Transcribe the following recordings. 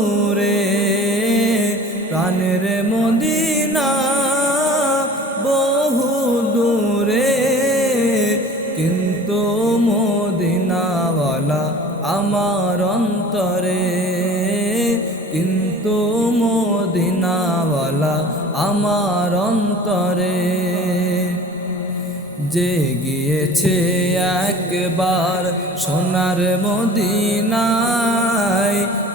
দূরে প্রাণের মদিনা বহু দূরে। কিন্তু মদিনাওয়ালা আমার অন্তরে। কিন্তু মদিনাওয়ালা আমার অন্তরে। যে গিয়েছে একবার সোনার মদিনায়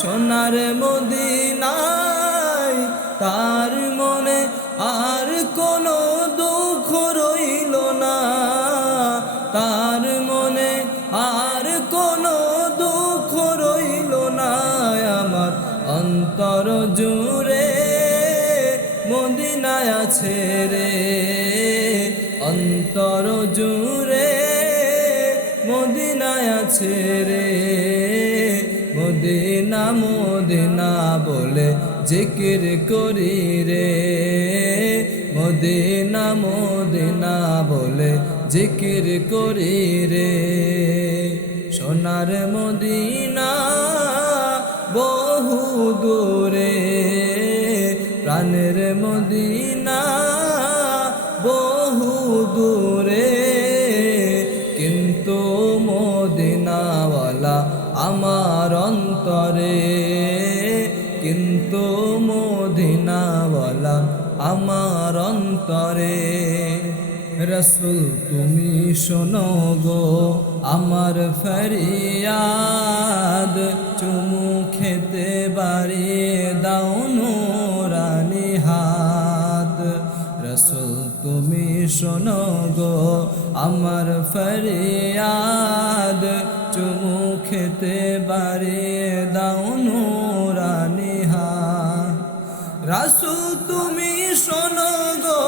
সোনার মদিনায় তার মনে আর কোনো দুঃখ রইল না। তার মনে আর কোনো দুঃখ রইল না। আমার অন্তর জুড়ে মদিনায় আছে রে। অন্তর জুড়ে মদিনায় আছে রে। মদিনা মদিনা বলে জিকির করি রে। মদিনা মদিনা বলে জিকির করি রে। সোনার মদিনা বহু দূরে, প্রাণের মদিনা বহু দূরে। কিন্তু মদিনাওয়ালা আমার অন্তরে। কিন্তু মদিনাওয়ালা আমার অন্তরে। রসুল, তুমি শোনো গো, আমার ফরিয়াদ। চুমু খেতে বাড়িয়ে দাও নোরানি হাত। রসুল, তুমি শোনো গো, আমার ফরিয়াদ। চুমু খেতে বাড়িয়ে দাও নোরানি হাত রাসুল, তুমি শোনো গো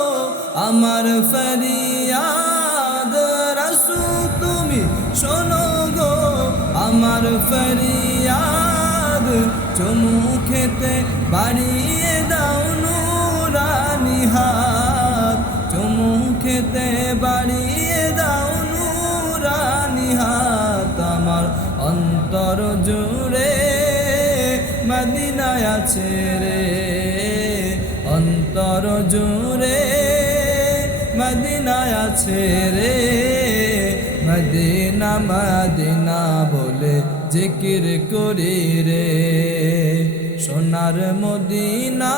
আমার ফরিয়াদ। রাসুল, তুমি শোনো গো আমার ফরিয়াদ। চমু খেতে বাড়িয়ে দাও নুরানি হাত চমু খেতে বাড়িয়ে অন্তর জুড়ে মদিনায় আছে রে। অন্তর জুড়ে মদিনায় আছে রে। মদিনা মদিনা বলে জিকির করি রে। সোনার মদিনা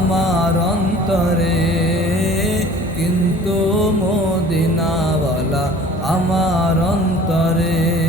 আমার অন্তরে। কিন্তু মদিনাওয়ালা আমার অন্তরে।